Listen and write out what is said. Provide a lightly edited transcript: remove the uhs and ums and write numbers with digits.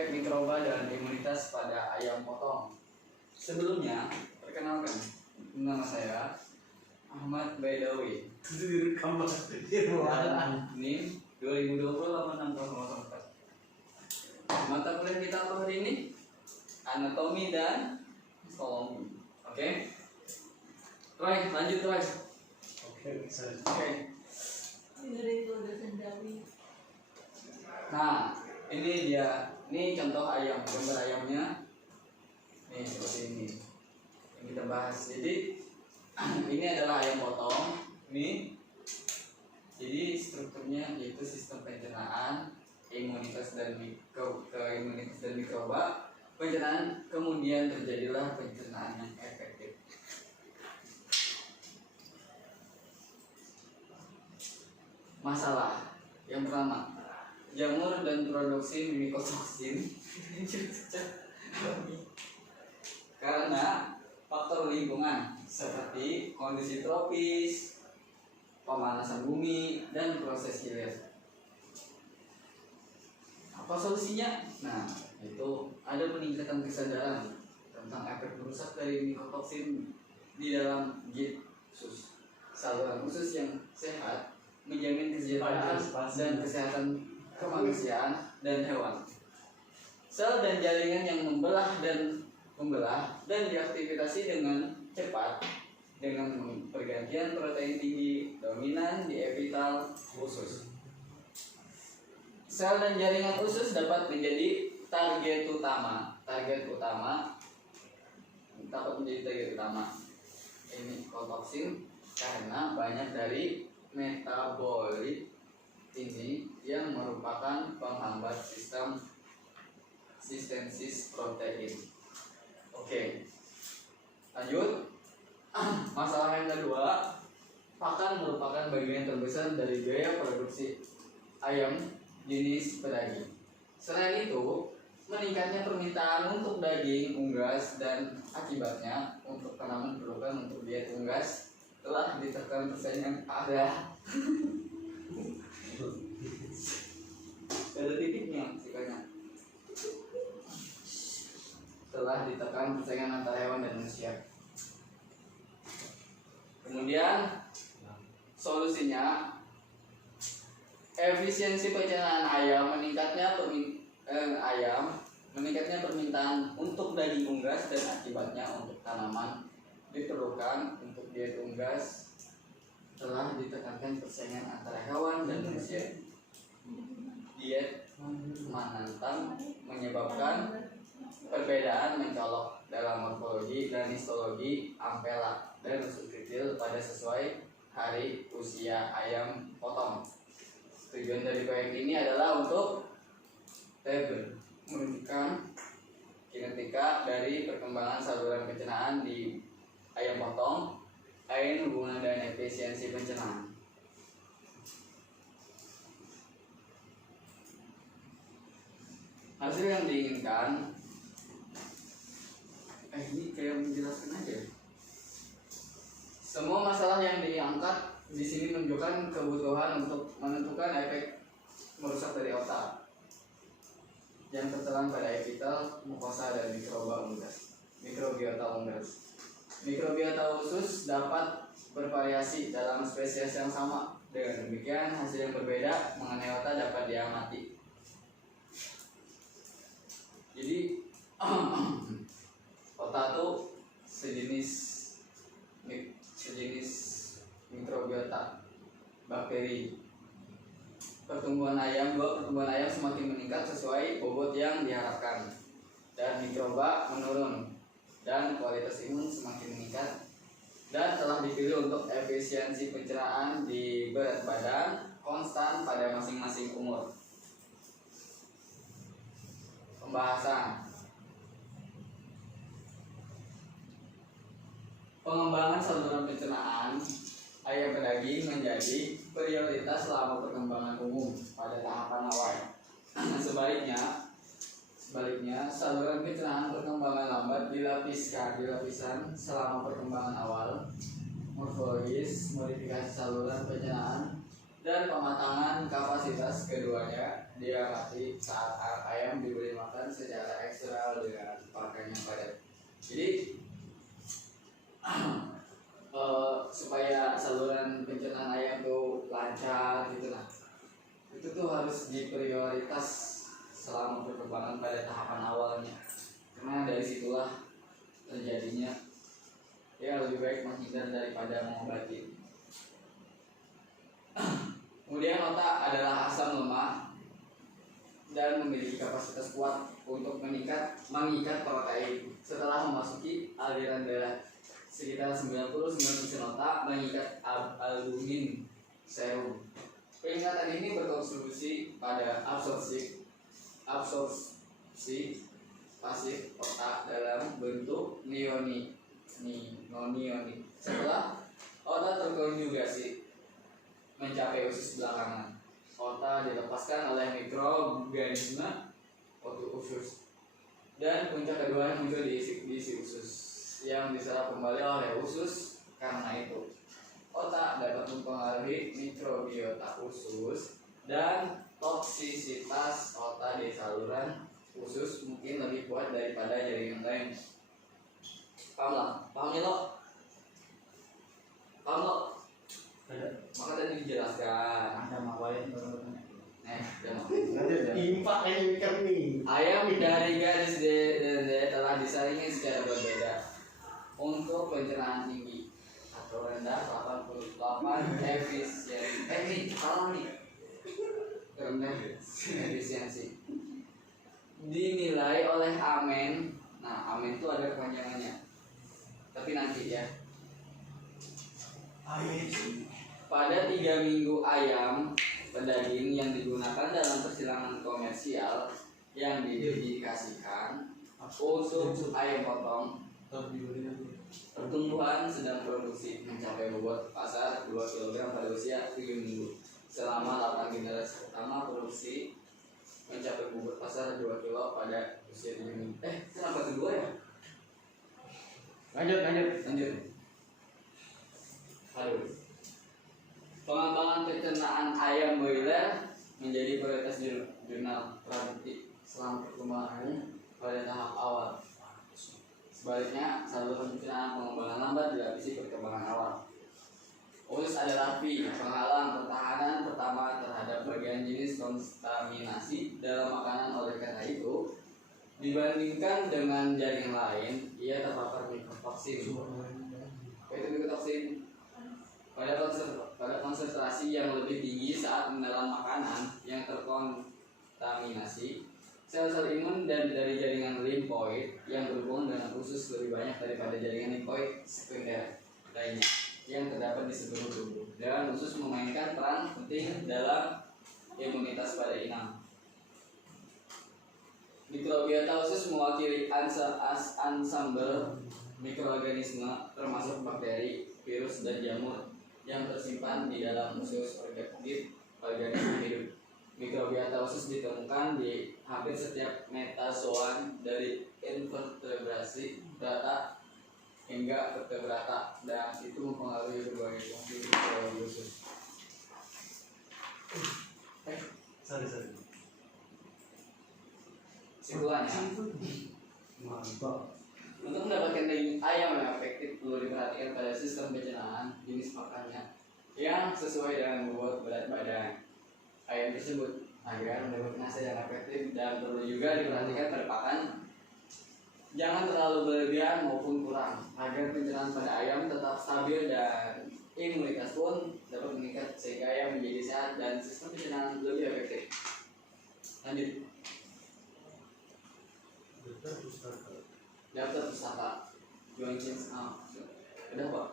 efek mikroba dan imunitas pada ayam potong. Sebelumnya, perkenalkan, nama saya Ahmad Baidawi. Itu direkam banget. Dan NIM 2020-8604. Mata kuliah kita apa hari ini? Anatomi dan histologi. Oke? Roy, lanjut Roy. Oke, bisa. Oke. Nah, ini dia. Ini contoh ayam, gambar ayamnya. Nih seperti ini. Yang kita bahas. Jadi ini adalah ayam potong. Ini. Jadi strukturnya yaitu sistem pencernaan, imunitas dan mikroba. Pencernaan kemudian terjadilah pencernaan yang efektif. Masalah yang pertama, jamur dan produksi mikotoksin karena faktor lingkungan seperti kondisi tropis, pemanasan bumi, dan proses hilir. Apa solusinya? Nah, itu ada peningkatan kesadaran tentang efek merusak dari mikotoksin di dalam git usus. Saluran usus yang sehat menjamin kesejahteraan dan kesehatan kemanusiaan dan hewan. Sel dan jaringan yang membelah dan diaktifasi dengan cepat dengan pergantian protein tinggi dominan di epitel usus. Sel dan jaringan usus dapat menjadi target utama. Ini mikotoksin karena banyak dari metabolit ini yang merupakan penghambat sistem sintesis protein. Oke, lanjut. Masalah yang kedua, pakan merupakan bagian terbesar dari biaya produksi ayam jenis pedaging. Selain itu, meningkatnya permintaan untuk daging unggas dan akibatnya untuk tanaman diperlukan untuk diet unggas telah ditekan persaingan ada titiknya sikanya telah ditekan persaingan antara hewan dan manusia. Kemudian solusinya efisiensi pencernaan ayam, meningkatnya permintaan untuk daging unggas dan akibatnya untuk tanaman diperlukan untuk diet unggas telah ditekankan persaingan antara hewan dan manusia. Diet menantang menyebabkan perbedaan mencolok dalam morfologi dan histologi ampela dan usus kecil pada sesuai hari usia ayam potong. Tujuan dari proyek ini adalah untuk menunjukkan kinetika dari perkembangan saluran pencernaan di ayam potong, hubungan dan efisiensi pencernaan. Hasil yang diinginkan, ini kayak menjelaskan aja. Semua masalah yang diangkat di sini menunjukkan kebutuhan untuk menentukan efek merusak dari otak yang tertelan pada epitel, mukosa dan mikrobiota unggas. Mikrobiota usus dapat bervariasi dalam spesies yang sama. Dengan demikian, hasil yang berbeda mengenai otak dapat diamati. Jadi, otak itu sejenis mikrobiota bakteri. Pertumbuhan ayam semakin meningkat sesuai bobot yang diharapkan dan mikroba menurun dan kualitas imun semakin meningkat dan telah dipilih untuk efisiensi pencernaan di berat badan konstan pada masing-masing umur. Pembahasan pengembangan saluran pencernaan ayam pedaging menjadi prioritas selama perkembangan umum pada tahapan awal. Sebaliknya, saluran pencernaan perkembangan lambat dilapisan selama perkembangan awal, morfologis, modifikasi saluran pencernaan, dan pematangan kapasitas keduanya diamati saat ayam diberi makan Jadi supaya saluran pencernaan ayam tuh lancar gitu lah, itu tuh harus diprioritas selama perkembangan pada tahapan awalnya, karena dari situlah terjadinya ya lebih baik menghindar daripada mengobati. Kemudian otak adalah asam lemak dan memiliki kapasitas kuat untuk mengikat protein. Setelah memasuki aliran darah, sekitar 99% otak mengikat albumin serum. Pengikatan ini berkontribusi pada absorpsi pasif otak dalam bentuk nionit. Setelah otak terkonjugasi mencapai usus belakangan, otak dilepaskan oleh mikroorganisme usus, dan puncak kedua muncul di isi usus yang diserap kembali oleh usus. Karena itu otak dapat mempengaruhi mikrobiota usus, dan toksisitas otak di saluran usus mungkin lebih kuat daripada jaringan lain. Paham ya lo? Maka tadi dijelaskan. Ada makanya Impak ini kan nih. Ayam dari garis D telah disaringi secara berbeda untuk pencernaan tinggi atau rendah 88 efisiensi. Salah nih. Rendah efisiensi dinilai oleh Amen. Nah, Amen itu ada kepanjangannya, tapi nanti ya. Pada 3 minggu ayam pedaging yang digunakan dalam persilangan komersial yang didedikasikan untuk ayam potong, pertumbuhan sedang produksi mencapai bobot pasar 2 kg pada usia 7 minggu. Selama 8 generasi pertama produksi mencapai bobot pasar 2 kg pada usia 7 minggu. Kenapa kedua ya? Lanjut. Aduh. Pengembangan pencernaan ayam broiler menjadi prioritas jurnal Pradipti selama perkembangannya pada tahap awal. Sebaliknya, saluran pencernaan pengembangan lambat dilapisi perkembangan awal. Usus adalah penghalang pertahanan pertama terhadap bagian jenis kontaminasi dalam makanan. Oleh karena itu, dibandingkan dengan jaring lain, ia terpapar mikotoksin. Apa itu mikotoksin? Pada konsentrasi yang lebih tinggi saat menelan makanan yang terkontaminasi, sel-sel imun dan dari jaringan limfoid yang berhubungan dengan usus lebih banyak daripada jaringan limfoid sekunder lainnya yang terdapat di seluruh tubuh. Dan usus memainkan peran penting dalam imunitas pada inang. Mikrobiota usus mewakili ansambel mikroorganisme termasuk bakteri, virus, dan jamur yang tersimpan di dalam usus organisme hidup. Mikrobiota usus ditemukan di hampir setiap metazoan dari invertebrasi data hingga vertebrata, dan itu mempengaruhi berbagai fungsi fisiologi usus. Sorry. Kesimpulannya, Mantap. untuk mendapatkan daging ayam yang efektif perlu diperhatikan pada sistem pencernaan, jenis pakannya yang sesuai dengan bobot berat badan ayam tersebut agar mendapatkan hasil yang efektif, dan perlu juga diperhatikan pada pakan jangan terlalu berlebihan maupun kurang agar pencernaan pada ayam tetap stabil dan imunitas pun dapat meningkat sehingga ayam menjadi sehat dan sistem pencernaan lebih efektif. Lanjut. Daftar pustaka Joint Chains. Udah Pak?